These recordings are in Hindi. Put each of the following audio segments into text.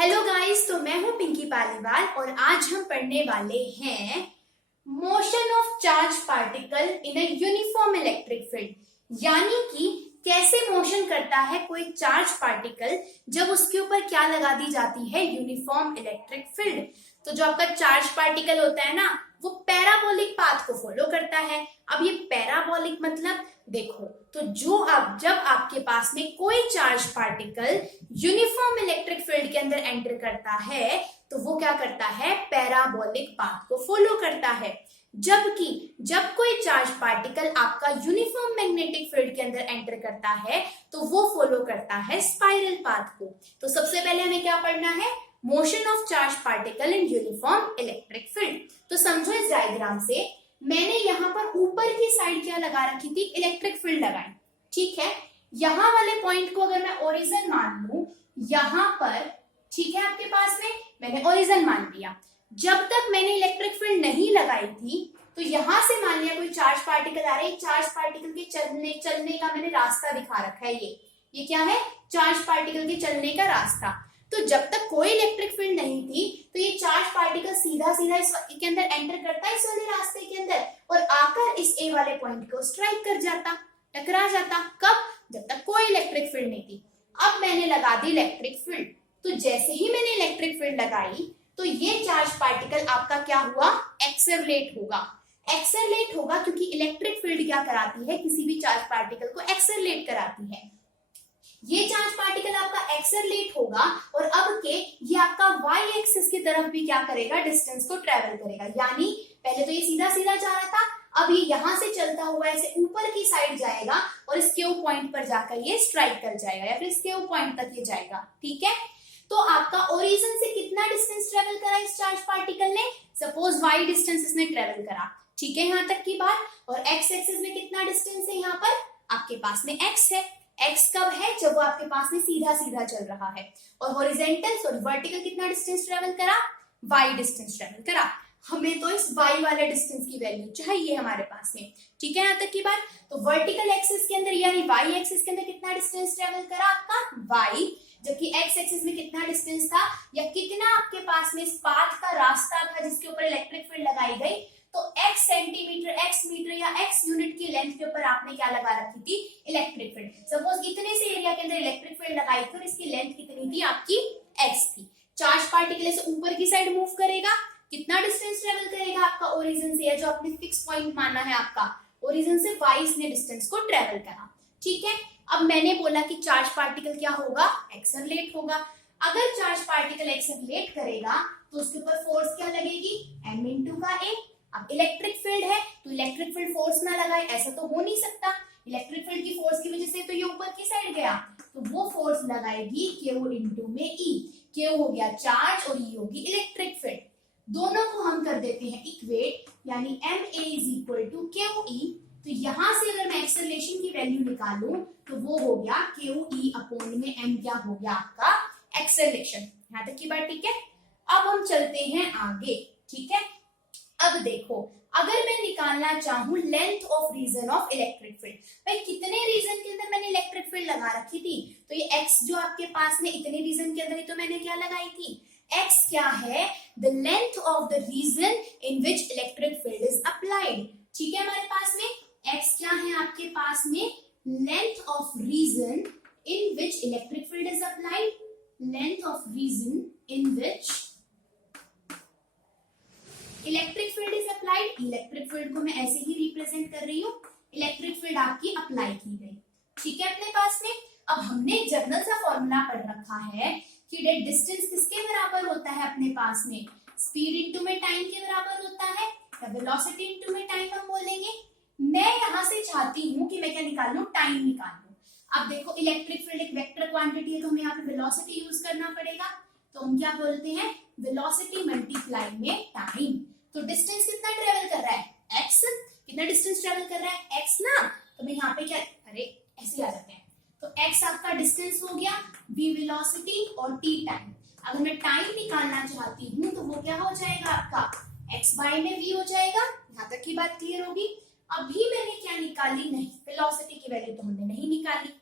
हेलो गाइस, तो मैं हूं पिंकी पालीवाल और आज हम पढ़ने वाले हैं motion of charge particle in a uniform electric field. यानी कि कैसे मोशन करता है कोई चार्ज पार्टिकल जब उसके ऊपर क्या लगा दी जाती है, यूनिफॉर्म इलेक्ट्रिक फील्ड। तो जो आपका चार्ज पार्टिकल होता है ना, वो पैराबोलिक पाथ को फॉलो करता है। अब ये पैराबोलिक मतलब देखो, तो जब आपके पास में कोई charge particle uniform electric field के अंदर एंटर करता है तो वो क्या करता है, पैराबोलिक पाथ को फॉलो करता है। जबकि जब कोई चार्ज पार्टिकल आपका यूनिफॉर्म मैग्नेटिक फील्ड के अंदर एंटर करता है तो वो फॉलो करता है स्पाइरल पाथ को। तो सबसे पहले हमें क्या पढ़ना है, motion of charge particle in uniform electric field. तो समझो इस डायग्राम से, मैंने यहाँ पर ऊपर की साइड क्या लगा रखी थी, इलेक्ट्रिक फील्ड लगाई। ठीक है, यहाँ वाले पॉइंट को अगर मैं ओरिजिन मान लूं, यहाँ पर, ठीक है, आपके पास में मैंने ओरिजिन मान लिया। जब तक मैंने इलेक्ट्रिक फील्ड नहीं लगाई थी तो यहां से मान लिया कोई चार्ज पार्टिकल आ रहा है, चार्ज पार्टिकल के चलने का मैंने रास्ता दिखा रखा है। ये क्या है, चार्ज पार्टिकल के चलने का रास्ता। तो जब तक कोई इलेक्ट्रिक फील्ड नहीं थी तो ये चार्ज पार्टिकल सीधा सीधा इसके अंदर एंटर करता है, इस वाले रास्ते के अंदर, और आकर इस ए वाले पॉइंट को स्ट्राइक कर जाता, टकरा जाता। कब, जब तक कोई इलेक्ट्रिक फील्ड नहीं थी। अब मैंने लगा दी इलेक्ट्रिक फील्ड, तो जैसे ही मैंने इलेक्ट्रिक फील्ड लगाई तो ये चार्ज पार्टिकल आपका क्या हुआ, एक्सेलरेट होगा। एक्सेलरेट होगा क्योंकि इलेक्ट्रिक फील्ड क्या कराती है, किसी भी चार्ज पार्टिकल को एक्सेलरेट कराती है। ये चार्ज पार्टिकल आपका एक्सेलरेट होगा और अब के ये आपका वाई एक्सिस की तरफ भी क्या करेगा, डिस्टेंस को ट्रेवल करेगा। यानी पहले तो ये सीधा सीधा जा रहा था, अब ये यहां से चलता हुआ ऐसे ऊपर की साइड जाएगा और इस क्यू पॉइंट पर जाकर ये स्ट्राइक कर जाएगा या फिर इस क्यू पॉइंट तक ये जाएगा। ठीक है, तो आपका ओरिजिन से कितना डिस्टेंस ट्रेवल करा इस चार्ज पार्टिकल ने, सपोज वाई डिस्टेंस इसने ट्रेवल करा। ठीक है, यहां तक की बात। और एक्स एक्सिस में कितना डिस्टेंस है, यहाँ पर आपके पास में एक्स है। एक्स कब है, जब वो आपके पास में सीधा सीधा चल रहा है। और हॉरिजॉन्टल सॉरी वर्टिकल कितना डिस्टेंस ट्रेवल करा, वाई डिस्टेंस ट्रेवल करा। हमें तो इस वाई वाले डिस्टेंस की वैल्यू चाहिए हमारे पास में। ठीक है, यहाँ तक की बात। तो वर्टिकल एक्सिस के अंदर यानी वाई एक्सिस के अंदर कितना डिस्टेंस ट्रेवल करा आपका वाई, जबकि एक्स एक्सिस में कितना डिस्टेंस था या कितना आपके पास में इस पाथ का रास्ता था जिसके ऊपर इलेक्ट्रिक फील्ड लगाई गई। तो x सेंटीमीटर, x मीटर या x यूनिट की लेंथ के ऊपर आपने क्या लगा रखी थी, इलेक्ट्रिक फील्ड। सपोज इतने से एरिया के अंदर इलेक्ट्रिक फील्ड लगाई थी और इसकी लेंथ कितनी थी आपकी, x थी। चार्ज पार्टिकल से ऊपर की साइड मूव करेगा, कितना डिस्टेंस ट्रेवल करेगा आपका ओरिजिन से, जो आपने फिक्स पॉइंट माना है आपका ओरिजिन से, y इसने डिस्टेंस को ट्रेवल करा। ठीक है, अब मैंने बोला कि चार्ज पार्टिकल क्या होगा, एक्सेलरेट होगा। अगर चार्ज पार्टिकल एक्सेलरेट करेगा तो उसके ऊपर फोर्स क्या लगेगी, m इंटू का a। अब इलेक्ट्रिक फील्ड है तो इलेक्ट्रिक फील्ड फोर्स ना लगाए ऐसा तो हो नहीं सकता। इलेक्ट्रिक फील्ड की फोर्स की वजह से तो ये ऊपर की साइड गया, तो वो फोर्स लगाएगी Q इंटू में E। Q हो गया चार्ज और E होगी इलेक्ट्रिक फील्ड। दोनों को हम कर देते हैं इक्वेट, यानी Ma is equal to QE। तो यहां से अगर मैं एक्सेलरेशन की वैल्यू निकालूं तो वो हो गया QE अपॉन में m, क्या हो गया आपका एक्सेलरेशन। यहां तक की बात ठीक है। अब हम चलते हैं आगे। ठीक है, अब देखो, अगर मैं निकालना चाहूं length of region of electric field, भाई कितने रीजन के अंदर मैंने इलेक्ट्रिक फील्ड लगा रखी थी, तो ये x जो आपके पास में इतने रीजन के अंदर ही तो मैंने क्या लगाई थी, x क्या है, the length of the region in which electric field is applied. ठीक है, हमारे पास में x क्या है आपके पास में, length of region in which electric field is applied, length of region in which electric field is applied. Electric field को मैं ऐसे ही रिप्रेजेंट कर रही हूँ, इलेक्ट्रिक फील्ड आपकी अप्लाई की गई। ठीक है, अपने पास में अब हमने जर्नल सा फॉर्मूला पढ़ रखा है कि डेट डिस्टेंस किसके बराबर होता है अपने पास में, स्पीड इंटू में टाइम के बराबर होता है, या वेलोसिटी इंटू में टाइम हम बोलेंगे। मैं यहाँ से चाहती हूँ कि मैं क्या निकाल लूँ, टाइम निकाल लूँ। अब देखो, इलेक्ट्रिक फील्ड एक वेक्टर क्वांटिटी है तो हमें यहाँ पे वेलोसिटी यूज करना पड़ेगा। तो हम क्या बोलते हैं, वेलोसिटी मल्टीप्लाई में टाइम। तो डिस्टेंस कितना ट्रेवल कर रहा है, x। कितना डिस्टेंस ट्रेवल कर रहा है, x ना। तो मैं यहाँ पे क्या, अरे ऐसे आ जाते हैं, तो x आपका डिस्टेंस हो गया, v वेलोसिटी और t टाइम। अगर मैं टाइम निकालना चाहती हूँ तो वो क्या हो जाएगा आपका, x बाय में v हो जाएगा। यहाँ तक की बात क्लियर होगी। अभी मैंने क्या निकाली, नहीं, वेलोसिटी की वैल्यू तो हमने नहीं निकाली।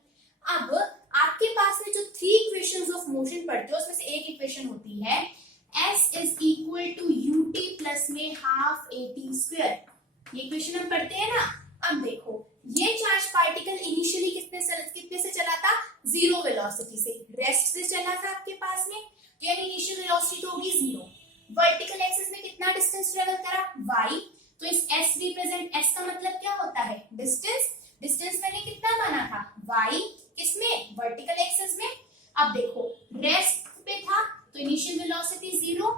अब आपके पास में जो 3 इक्वेशंस ऑफ मोशन पढ़ते हो उसमें से एक इक्वेशन इक्वेशन होती है S is equal to UT plus में हाफ AT स्क्वायर। ये इक्वेशन हम पढ़ते हैं ना। अब देखो ये चार्ज पार्टिकल इनिशियली कितने से चला था, जीरो वेलोसिटी से, रेस्ट से चला था आपके पास में, यानी इनिशियल वेलोसिटी तो होगी जीरो। वर्टिकल एक्सिस में कितना डिस्टेंस ट्रेवल करा, y, तो इस s रिप्रेजेंट, s का मतलब क्या होता है, डिस्टेंस। डिस्टेंस मैंने कितना माना था, y, किसमें, वर्टिकल एक्सिस में। अब देखो रेस्ट पे था तो initial velocity zero,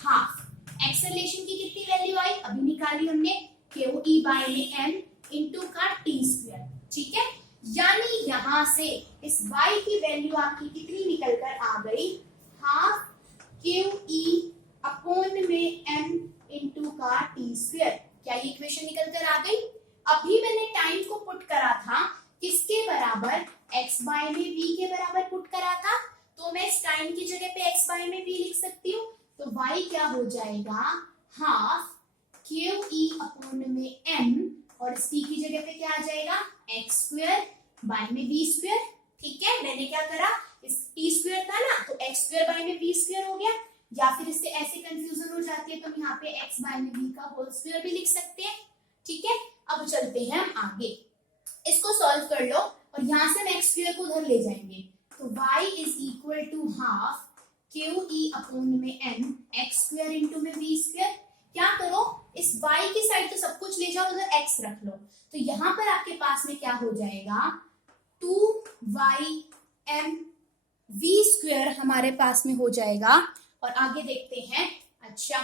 half acceleration की कितनी वैल्यू आई, अभी निकाली हमने, QE बाय में m इंटू का t स्क्वायर, ठीक है। यानी यहां से इस y की वैल्यू आपकी कितनी निकल कर आ गई, हाफ QE अपॉन में m इंटू का t स्क्वायर। क्या ये इक्वेशन निकल कर आ गई। अभी मैंने टाइम को पुट करा था किसके बराबर, x बाय में v के बराबर पुट करा था, तो मैं इस टाइम की जगह पे x बाय में v लिख सकती हूँ। तो y क्या हो जाएगा, हाफ QE अपॉन में m, और इस t की जगह पे क्या आ जाएगा, x स्क्वायर बाय में v स्क्वायर, ठीक है। मैंने क्या करा, इस t स्क्वायर था ना, तो x स्क्वायर बाय में v स्क्वायर हो गया, या फिर इससे ऐसे कंफ्यूजन हो जाती है तो हम यहाँ पे x बाय में v का होल स्क्वायर भी लिख सकते हैं, ठीक है। अब चलते हैं हम आगे, इसको सॉल्व कर लो और यहाँ से हम x स्क्वायर को उधर ले जाएंगे, तो y is equal to half QE upon में m, x स्क्वायर इंटू में v स्क्वायर। क्या करो, इस y की साइड तो सब कुछ ले जाओ, उधर x रख लो, तो यहाँ पर आपके पास में क्या हो जाएगा, 2ym v स्क्वायर हमारे पास में हो जाएगा। और आगे देखते हैं, अच्छा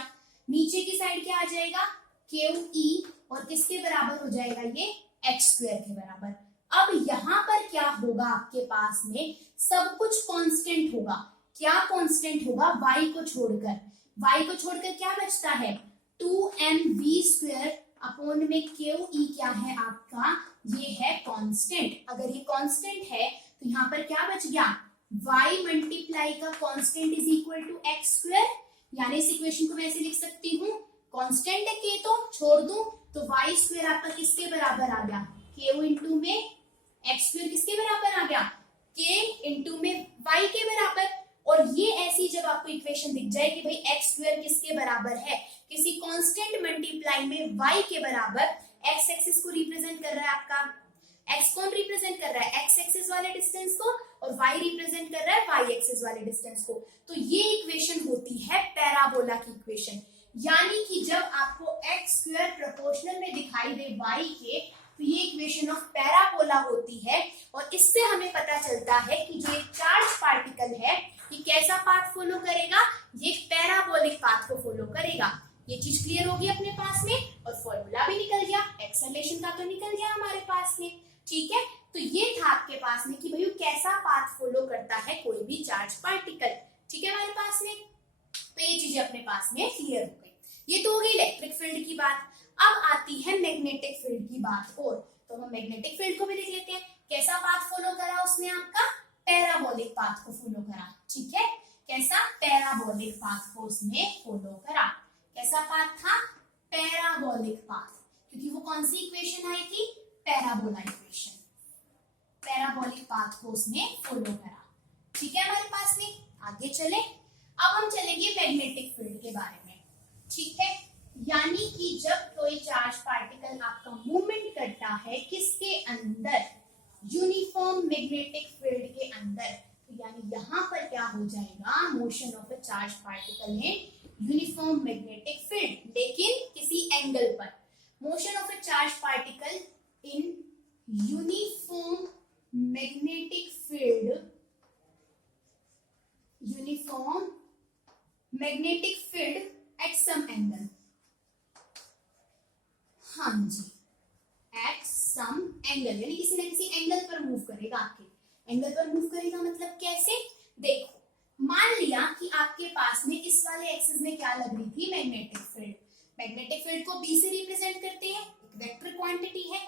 नीचे की साइड क्या आ जाएगा, QE, और किसके बराबर हो जाएगा ये, x स्क्वायर के बराबर। अब यहाँ पर क्या होगा, आपके पास में सब कुछ कांस्टेंट होगा। क्या कांस्टेंट होगा, y को छोड़कर क्या बचता है, 2mv स्क्वायर अपॉन में QE क्या है आपका, ये है कांस्टेंट। अगर ये कांस्टेंट है तो यहाँ पर क्या बच गया, y मल्टीप्लाई का constant is equal to x square. यानी इस इक्वेशन को मैं ऐसे लिख सकती हूँ, कांस्टेंट है k तो छोड़ दूं तो y स्क्वायर आपका किसके बराबर आ गया, k इंटू में x स्क्वायर किसके बराबर आ गया, k इंटू में y के बराबर। और ये ऐसी जब आपको इक्वेशन दिख जाए कि भाई x स्क्वायर किसके बराबर है, किसी कांस्टेंट मल्टीप्लाई में y के बराबर, x एक्सिस को रिप्रेजेंट कर रहा है आपका, x कौन रिप्रेजेंट कर रहा है, x एक्सिस वाले डिस्टेंस को, और y रिप्रेजेंट कर रहा है y एक्सिस वाले डिस्टेंस को। तो ये इक्वेशन होती है पैराबोला की इक्वेशन। यानी कि जब आपको x स्क्वायर प्रोपोर्शनल में दिखाई दे y के, तो ये इक्वेशन ऑफ पैराबोला होती है। और इससे हमें पता चलता है कि जो एक चार्ज पार्टिकल है ये कैसा पाथ फॉलो करेगा, ये पैराबोलिक पाथ को फॉलो करेगा। ये चीज क्लियर होगी अपने पास में, और फॉर्मूला भी निकल गया, एक्सेलरेशन का तो निकल गया हमारे पास में, ठीक है। तो ये था आपके पास में कि भाई कैसा पाथ फॉलो करता है कोई भी चार्ज पार्टिकल, ठीक है हमारे पास में। तो ये चीजें अपने पास में क्लियर हो गई। ये तो हो गई इलेक्ट्रिक फील्ड की बात। अब आती है मैग्नेटिक फील्ड की बात, और तो हम मैग्नेटिक फील्ड को भी देख लेते हैं। कैसा पाथ फॉलो करा उसने, आपका पैराबोलिक पाथ को फॉलो करा, ठीक है। कैसा, पैराबोलिक पाथ को उसने फॉलो करा। कैसा पाथ था, पैराबोलिक पाथ, क्योंकि वो कौन सी इक्वेशन आई थी, पैराबोला इक्वेशन। पैराबोलिक पाथ को उसने फॉलो करा, ठीक है हमारे पास में। आगे चले, अब हम चलेंगे मैग्नेटिक फील्ड के बारे में, ठीक है। यानी कि जब कोई चार्ज पार्टिकल आपका मूवमेंट करता है किसके अंदर, यूनिफॉर्म मैग्नेटिक फील्ड के अंदर, तो यानी यहाँ पर क्या हो जाएगा, motion of a charge particle in uniform magnetic field, लेकिन किसी एंगल पर। Motion of a charge particle in uniform magnetic field, uniform magnetic field at some angle. हाँ जी, एट सम एंगल, यानी किसी न किसी एंगल पर मूव करेगा। आपके एंगल पर मूव करेगा मतलब कैसे, देखो मान लिया कि आपके पास में इस वाले एक्सिस में क्या लग रही थी, मैग्नेटिक फील्ड। मैग्नेटिक फील्ड को B से रिप्रेजेंट करते हैं, एक वेक्टर क्वांटिटी है।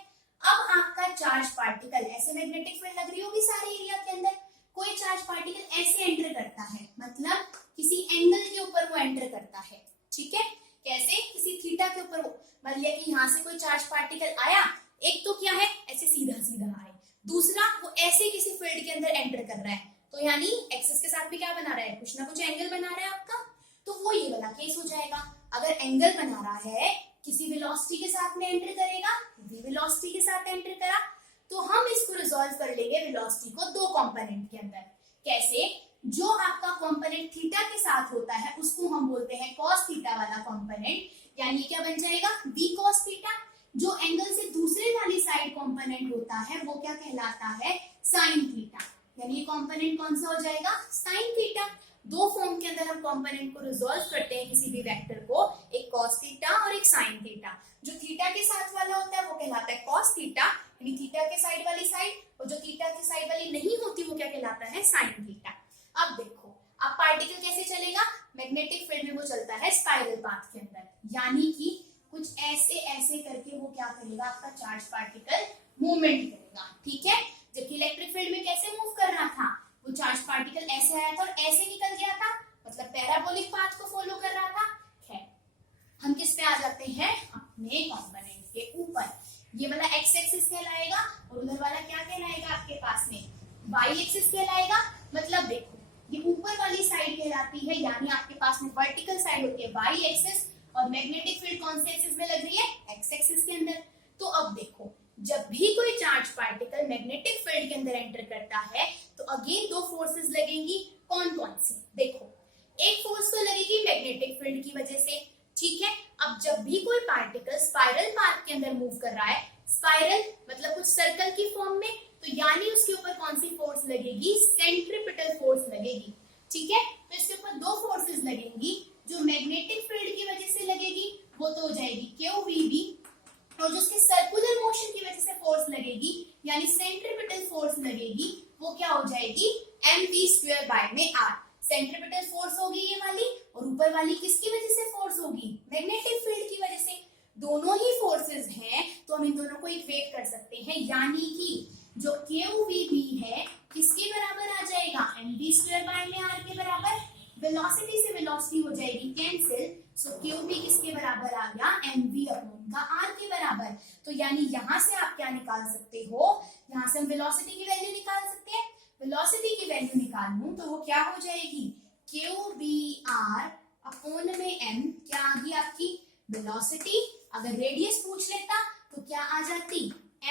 अब आपका चार्ज पार्टिकल, ऐसे मैग्नेटिक फील्ड लग रही होगी सारे एरिया के अंदर, कोई चार्ज पार्टिकल ऐसे एंटर करता है, मतलब किसी एंगल के ऊपर वो एंटर करता है, ठीक है। कैसे, किसी थीटा के ऊपर। मान लिया कि यहाँ से कोई चार्ज पार्टिकल आया, एक तो क्या है ऐसे सीधा सीधा आए, दूसरा वो ऐसे किसी फील्ड के अंदर एंटर कर रहा है, तो यानी एक्सिस के साथ भी क्या बना रहा है, कुछ ना कुछ एंगल बना रहा है आपका, तो वो ये वाला केस हो जाएगा। अगर एंगल बना रहा है, किसी वेलोसिटी के साथ में एंटर करेगा, v वेलोसिटी के साथ एंटर करा, तो हम इसको रिजॉल्व कर लेंगे वेलोसिटी को दो कंपोनेंट के अंदर। कैसे? जो आपका कंपोनेंट थीटा के साथ होता है उसको हम बोलते हैं cos थीटा वाला कंपोनेंट, यानी क्या बन जाएगा v cos थीटा। जो एंगल से दूसरे वाली साइड कंपोनेंट होता है वो क्या कहलाता है, sin थीटा, यानी ये कंपोनेंट कौन सा हो जाएगा, sin थीटा। दो फॉर्म के अंदर हम कंपोनेंट को रिजॉल्व करते हैं किसी भी वेक्टर को, एक cos थीटा और एक sin थीटा। जो थीटा के साथ वाला होता है वो कहलाता है cos थीटा, यानी थीटा के साइड वाली साइड, और जो थीटा की साइड वाली नहीं होती वो क्या कहलाता है, sin थीटा। अब देखो, अब पार्टिकल कैसे चलेगा, मैग्नेटिक फील्ड में वो चलता है स्पाइरल पाथ के अंदर, यानी कि कुछ ऐसे ऐसे करके वो क्या करेगा, आपका चार्ज पार्टिकल मूवमेंट करेगा, ठीक है। जबकि इलेक्ट्रिक फील्ड में कैसे मूव कर रहा था, वो चार्ज पार्टिकल ऐसे आया था और ऐसे निकल गया था, मतलब पैराबोलिक पाथ को फॉलो कर रहा था। खैर, हम किस पे आ जाते हैं, अपने कंपोनेंट के ऊपर। ये वाला एक्स एक्सिस कहलाएगा और उधर वाला क्या कहलाएगा आपके पास में, वाई एक्सिस कहलाएगा। मतलब देखो, ये ऊपर वाली साइड कहलाती है, यानी आपके पास में वर्टिकल साइड होती है वाई एक्सिस, और मैग्नेटिक फील्ड कौन से एक्सिस में लग रही है, एक्स एक्सिस के अंदर। तो अब देखो, जब भी कोई चार्ज पार्टिकल मैग्नेटिक फील्ड के अंदर एंटर करता है तो अगेन दो फोर्सेस लगेंगी। कौन कौन सी, देखो, एक फोर्स तो लगेगी मैग्नेटिक फील्ड की वजह से, ठीक है। अब जब भी कोई पार्टिकल स्पाइरल पाथ के अंदर मूव कर रहा है, स्पाइरल मतलब कुछ सर्कल की फॉर्म में, तो यानी उसके ऊपर कौन सी फोर्स लगेगी, सेंट्रीपिटल फोर्स लगेगी, ठीक है। तो इसके ऊपर दो फोर्सेस लगेंगी, जो मैग्नेटिक फील्ड की वजह से लगेगी वो तो हो जाएगी QVB, और जो उसके सर्कुलर मोशन की वजह से फोर्स लगेगी यानी सेंट्रीपिटल फोर्स लगेगी, वो क्या हो जाएगी, mv²/r। सेंट्रीपिटल फोर्स होगी ये वाली, और ऊपर वाली किसकी वजह से फोर्स होगी, मैग्नेटिक फील्ड की वजह से। दोनों ही फोर्सेस हैं तो हम इन दोनों को इक्वेट कर सकते हैं, यानी कि जो QVB है किसके बराबर आ जाएगा, mv²/r के बराबर। वेलोसिटी से वेलोसिटी हो जाएगी कैंसिल, सो QV किसके बराबर आ गया, mv/r के बराबर। तो यानी यहां से आप क्या निकाल सकते हो, यहां से हम वेलोसिटी की वैल्यू निकाल सकते हैं। वेलोसिटी की वैल्यू निकालूं तो वो क्या हो जाएगी, QVr/m, क्या आ गई आपकी वेलोसिटी। अगर रेडियस पूछ लेता तो क्या आ जाती,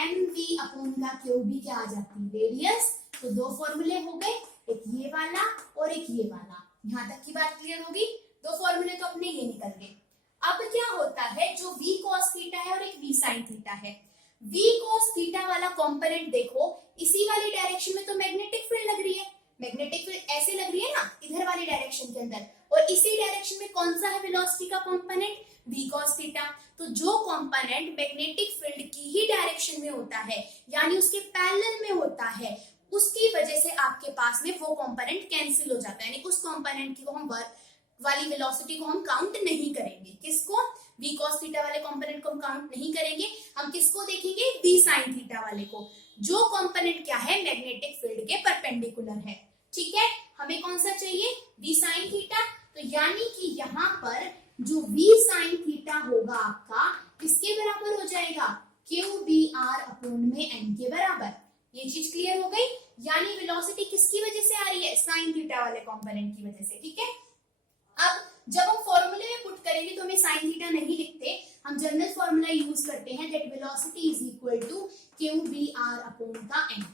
mv/QB क्या आ जाती, रेडियस। तो दो फॉर्मूले हो गए, एक ये वाला और एक ये वाला। यहाँ तक की बात क्लियर होगी, दो फॉर्मूले तो अपने ये निकल गए। अब क्या होता है, जो v cos थीटा है और एक v sin थीटा है, v cos थीटा वाला कंपोनेंट देखो, इसी वाली डायरेक्शन में तो मैग्नेटिक फील्ड लग रही है, मैग्नेटिक फील्ड ऐसे लग रही है ना, इधर वाली डायरेक्शन के अंदर, और इसी डायरेक्शन में कौन सा है वेलोसिटी का कंपोनेंट, v cos थीटा। तो जो कंपोनेंट मैग्नेटिक फील्ड की ही डायरेक्शन में होता है, यानी उसके पैरेलल में होता है, उसकी वजह से आपके पास में वो कंपोनेंट कैंसिल हो जाता है, यानी उस कंपोनेंट की को हम वर्क वाली वेलोसिटी को हम काउंट नहीं करेंगे। किसको, v cos थीटा वाले कंपोनेंट को हम काउंट नहीं करेंगे, हम किसको देखेंगे, v sin थीटा वाले को, जो कंपोनेंट क्या है, मैग्नेटिक फील्ड के परपेंडिकुलर है, ठीक है। हमें कौन सा चाहिए, v sin थीटा। तो यानी कि यहाँ पर जो v sin थीटा होगा आपका, किसके बराबर हो जाएगा, QVr/m के बराबर। ये चीज क्लियर हो गई, यानी वेलोसिटी किसकी वजह से आ रही है, साइन थीटा वाले कंपोनेंट की वजह से, ठीक है। अब जब हम फॉर्मूले में पुट करेंगे तो हमें साइन थीटा नहीं लिखते, हम जनरल फॉर्मूला यूज करते हैं, that velocity is equal to QVr/m,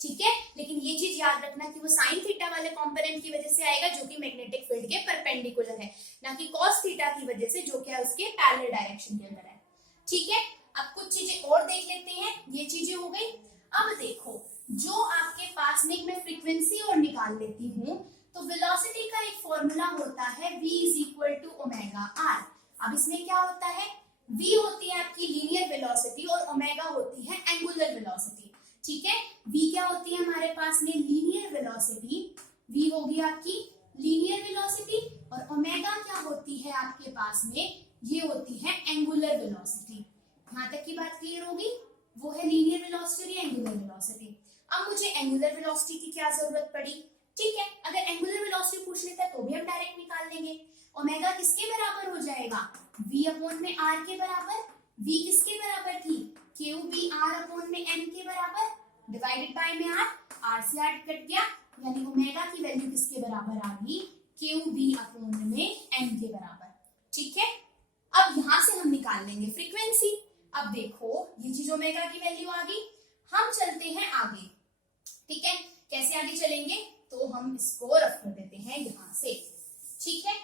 ठीक है। लेकिन ये चीज याद रखना कि वो साइन थीटा वाले कंपोनेंट की वजह से आएगा जो कि मैग्नेटिक फील्ड के परपेंडिकुलर है, ना कि कॉस थीटा की वजह से जो कि उसके पैरेलल डायरेक्शन के अंदर है, ठीक है। अब कुछ चीजें और देख लेते हैं, ये चीजें हो गई। अब देखो, जो आपके पास में मैं फ्रीक्वेंसी और निकाल लेती हूँ, तो वेलोसिटी का एक फॉर्मूला होता है v = ω/r। अब इसमें क्या होता है, v होती है आपकी लीनियर वेलोसिटी और ओमेगा होती है एंगुलर वेलोसिटी, ठीक है। v क्या होती है हमारे पास में, लीनियर वेलोसिटी, v होगी आपकी लीनियर वेलोसिटी, और ओमेगा क्या होती है आपके पास में, ये होती है एंगुलर वेलोसिटी। यहाँ तक की बात क्लियर होगी, वो है लीनियर वेलोसिटी और एंगुलर वेलोसिटी। अब मुझे एंगुलर वेलोसिटी की क्या जरूरत पड़ी, ठीक है। अगर एंगुलर वेलोसिटी पूछ लेता है तो भी हम डायरेक्ट निकाल लेंगे। ओमेगा किसके बराबर हो जाएगा, v/r के बराबर। v किसके बराबर थी, QVr/m के बराबर, डिवाइडेड बाय में r से r कट गया, यानी ओमेगा की वैल्यू किसके बराबर आ गई, क्यू बी अपॉन में एम के बराबर। ठीक है, अब यहां से हम निकाल लेंगे फ्रीक्वेंसी। अब देखो ये चीज ओमेगा की वैल्यू आ गई, हम चलते हैं आगे। ठीक है, कैसे आगे चलेंगे, तो हम इसको रख कर देते हैं यहां से। ठीक है,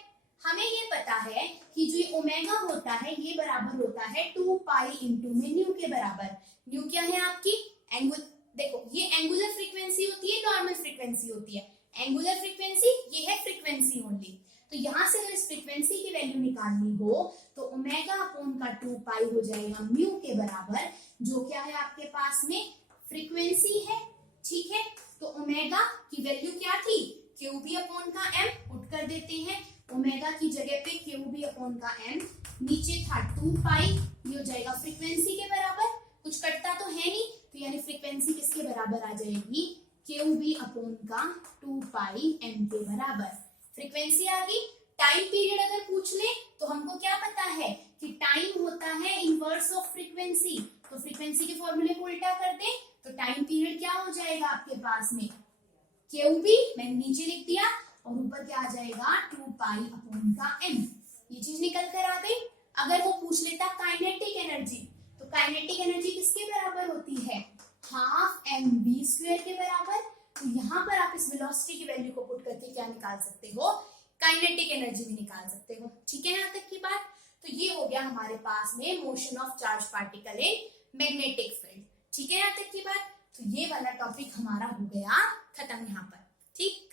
हमें ये पता है कि जो ये ओमेगा होता है ये बराबर होता है 2 पाई इंटू में न्यू के बराबर। न्यू क्या है आपकी एंगुलर, देखो ये एंगुलर फ्रीक्वेंसी होती है, नॉर्मल फ्रीक्वेंसी होती है। एंगुलर फ्रीक्वेंसी ये है फ्रीक्वेंसी ओनली। तो यहां से अगर इस फ्रीक्वेंसी की वैल्यू निकालनी हो तो ओमेगा अपॉन का 2 पाई हो जाएगा म्यू के बराबर, जो क्या है आपके पास में फ्रीक्वेंसी है। ठीक है, तो ओमेगा की वैल्यू क्या थी, क्यू बी अपॉन का एम, पुट कर देते हैं ओमेगा की जगह पे क्यू बी अपॉन का एम, नीचे था 2 पाई, ये हो जाएगा फ्रीक्वेंसी के बराबर, कुछ कटता तो है नहीं, तो यानी फ्रीक्वेंसी किसके बराबर आ जाएगी, क्यू बी अपॉन का 2 पाई एम के बराबर। फ्रीक्वेंसी आ गई। टाइम पीरियड अगर पूछ ले तो हमको क्या पता है कि टाइम होता है इनवर्स ऑफ फ्रीक्वेंसी, तो फ्रीक्वेंसी के फॉर्मूले को उल्टा कर दे तो टाइम पीरियड क्या हो जाएगा आपके पास में, क्यू बी मैंने नीचे लिख दिया और ऊपर क्या आ जाएगा 2 पाई अपॉन का एम, ये चीज निकल कर आ गई। अगर वो पूछ लेता काइनेटिक एनर्जी, तो काइनेटिक एनर्जी किसके बराबर होती है, हाफ एम बी स्क्वायर के बराबर। तो यहाँ पर आप इस वेलोसिटी की वैल्यू को पुट करके क्या निकाल सकते हो, काइनेटिक एनर्जी भी निकाल सकते हो। ठीक है, यहाँ तक की बात। तो ये हो गया हमारे पास में motion of charge particle in magnetic field. ठीक है, यहाँ तक की बात। तो ये वाला टॉपिक हमारा हो गया खत्म यहाँ पर। ठीक।